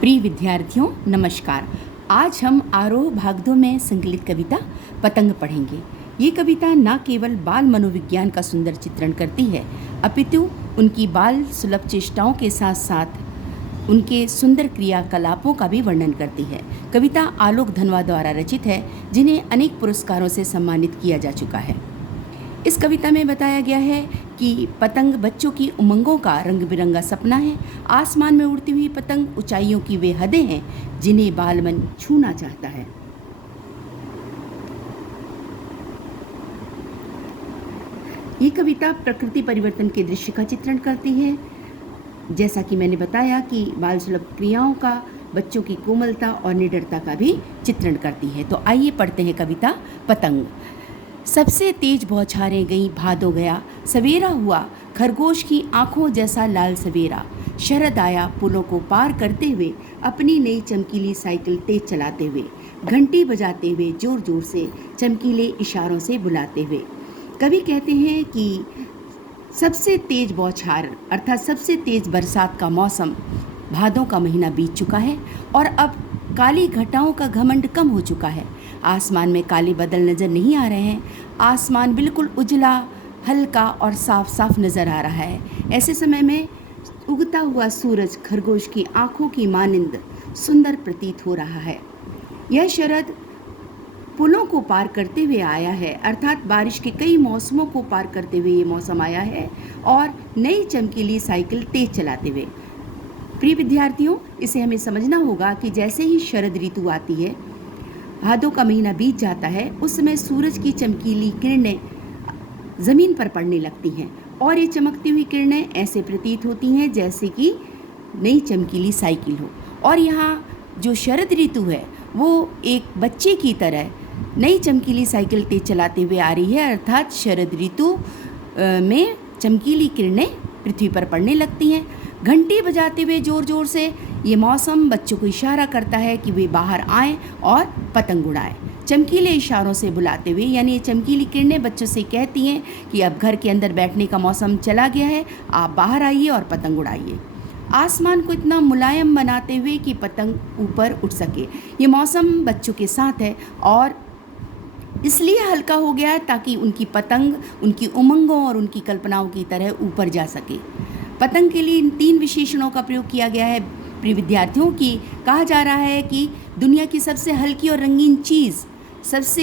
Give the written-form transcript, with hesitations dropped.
प्रिय विद्यार्थियों नमस्कार। आज हम आरोह भागदो में संकलित कविता पतंग पढ़ेंगे। ये कविता न केवल बाल मनोविज्ञान का सुंदर चित्रण करती है अपितु उनकी बाल सुलभ चेष्टाओं के साथ साथ उनके सुंदर क्रियाकलापों का भी वर्णन करती है। कविता आलोक धनवा द्वारा रचित है, जिन्हें अनेक पुरस्कारों से सम्मानित किया जा चुका है। इस कविता में बताया गया है कि पतंग बच्चों की उमंगों का रंग बिरंगा सपना है। आसमान में उड़ती हुई पतंग ऊंचाइयों की वे हदें हैं जिन्हें बालमन छूना चाहता है। ये कविता प्रकृति परिवर्तन के दृश्य का चित्रण करती है। जैसा कि मैंने बताया कि बाल सुलभ क्रियाओं का, बच्चों की कोमलता और निडरता का भी चित्रण करती है। तो आइए पढ़ते हैं कविता पतंग। सबसे तेज बौछारें गई भादो गया, सवेरा हुआ खरगोश की आंखों जैसा लाल सवेरा। शरद आया पुलों को पार करते हुए, अपनी नई चमकीली साइकिल तेज चलाते हुए, घंटी बजाते हुए जोर जोर से, चमकीले इशारों से बुलाते हुए। कवि कहते हैं कि सबसे तेज बौछार अर्थात सबसे तेज बरसात का मौसम, भादों का महीना बीत चुका है और अब काली घटाओं का घमंड कम हो चुका है। आसमान में काले बादल नज़र नहीं आ रहे हैं। आसमान बिल्कुल उजला, हल्का और साफ साफ नज़र आ रहा है। ऐसे समय में उगता हुआ सूरज खरगोश की आंखों की मानिंद सुंदर प्रतीत हो रहा है। यह शरद पुलों को पार करते हुए आया है, अर्थात बारिश के कई मौसमों को पार करते हुए ये मौसम आया है और नई चमकीली साइकिल तेज चलाते हुए। प्रिय विद्यार्थियों, इसे हमें समझना होगा कि जैसे ही शरद ऋतु आती है, भादों का महीना बीत जाता है, उस समय सूरज की चमकीली किरणें ज़मीन पर पड़ने लगती हैं और ये चमकती हुई किरणें ऐसे प्रतीत होती हैं जैसे कि नई चमकीली साइकिल हो। और यहाँ जो शरद ऋतु है वो एक बच्चे की तरह नई चमकीली साइकिल तेज चलाते हुए आ रही है, अर्थात शरद ऋतु में चमकीली किरणें पृथ्वी पर पड़ने लगती हैं। घंटी बजाते हुए जोर जोर से ये मौसम बच्चों को इशारा करता है कि वे बाहर आएं और पतंग उड़ाएं। चमकीले इशारों से बुलाते हुए, यानी ये चमकीली किरणें बच्चों से कहती हैं कि अब घर के अंदर बैठने का मौसम चला गया है, आप बाहर आइए और पतंग उड़ाइए। आसमान को इतना मुलायम बनाते हुए कि पतंग ऊपर उठ सके। ये मौसम बच्चों के साथ है और इसलिए हल्का हो गया है ताकि उनकी पतंग उनकी उमंगों और उनकी कल्पनाओं की तरह ऊपर जा सके। पतंग के लिए इन 3 विशेषणों का प्रयोग किया गया है। प्रिय विद्यार्थियों की कहा जा रहा है कि दुनिया की सबसे हल्की और रंगीन चीज़, सबसे